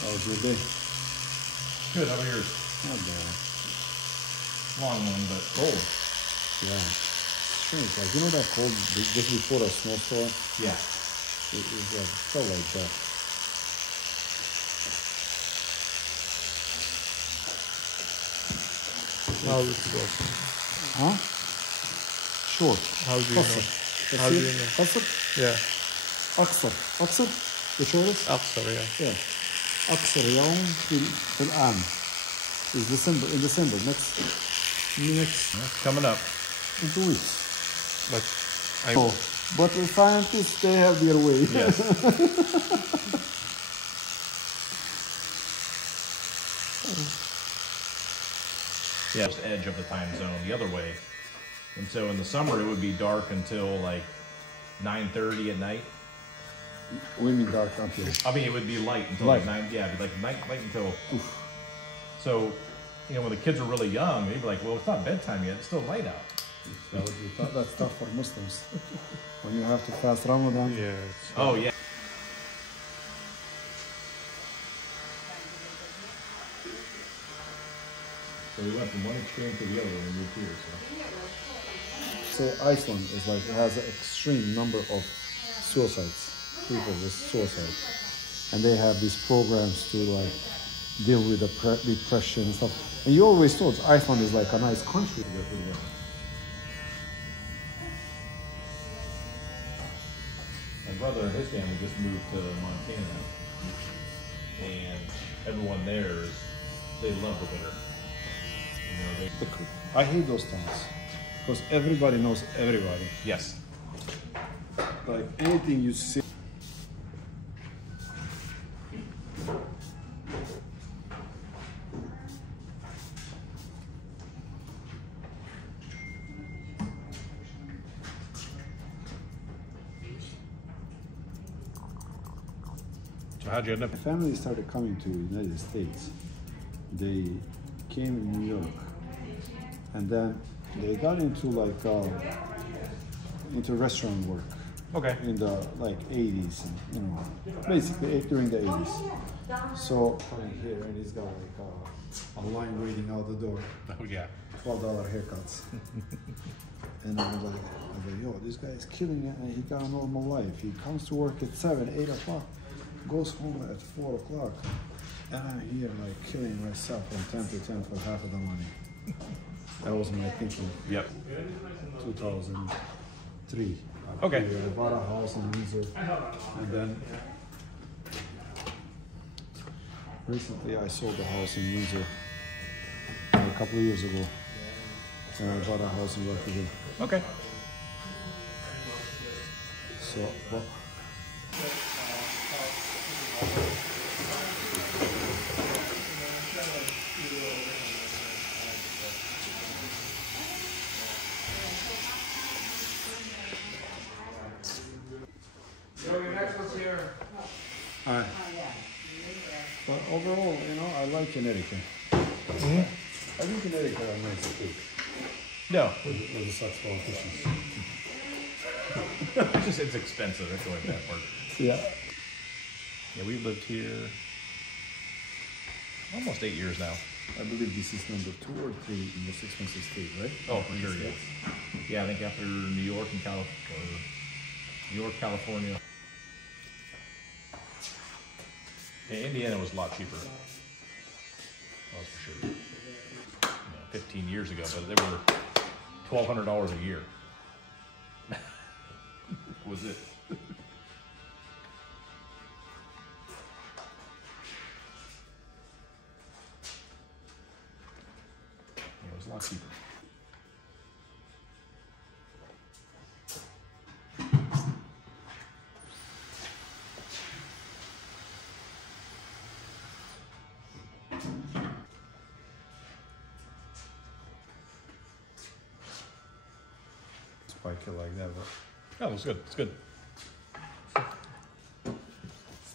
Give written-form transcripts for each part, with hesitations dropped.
How was your day? Good, how about yours? Not bad. Long one, but cold. Yeah. Strange, like, you know that cold just before a snowstorm? Yeah. It felt like that. How it goes? Huh? Short. How do you know? How do you know? قصر? Yeah. أقصر the shortest? أقصر, yeah. Yeah. أقصر يوم في العام is December, in December, next That's coming up. in 2 weeks. But But the scientists, they have their way. Yes. Yeah, just edge of the time zone the other way. And so in the summer it would be dark until like 9:30 at night. We mean dark until. I mean, it would be light until Light. like 9. Yeah, it'd be like light until. Oof. So, you know, when the kids were really young, they'd be like, "Well, it's not bedtime yet. It's still light out." That's tough for Muslims. When you have to fast Ramadan. yeah. Oh yeah. So we went from one extreme to the other when we moved here. So Iceland is like, it has an extreme number of suicides, people with suicide, and they have these programs to like deal with depression and stuff. And you always thought Iceland is like a nice country. My brother and his family just moved to Montana, and everyone there they love the winter. You know, I hate those towns because everybody knows everybody. yes. Like anything you see. So how'd you end up? My family started coming to the United States. They came in New York, and then they got into like into restaurant work. Okay. In the like 80s, you know, basically during the 80s. So coming here, and he's got like a line waiting out the door. Oh yeah. $12 haircuts. And I was like, yo, this guy is killing it, and he got a normal life. He comes to work at 7, 8 o'clock, goes home at 4 o'clock, and I'm here like killing myself from 10 to 10 for half of the money. That was my thinking. Yep. 2003. Okay. I bought a house in Windsor, and then recently I sold a house in Windsor a couple of years ago. And I bought a house in Rockville. Okay. So, well, but overall, you know, I like Connecticut. Mm-hmm. I think Connecticut are nice too. No. With the such politicians. It's expensive. That's the only bad part. Yeah. Yeah, we've lived here almost 8 years now. I believe this is number 2 or 3 in most expensive state, right? Oh, for sure, yeah. Yeah, I think after New York and California. Yeah, Indiana was a lot cheaper. That was for sure. 15 years ago, but they were $1,200 a year. Was it? It was a lot cheaper. Spike it like that, but Oh, it's good. It's good.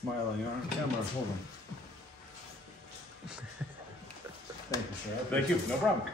smile on your camera. Hold on. Thank you, sir. Thank you. No problem.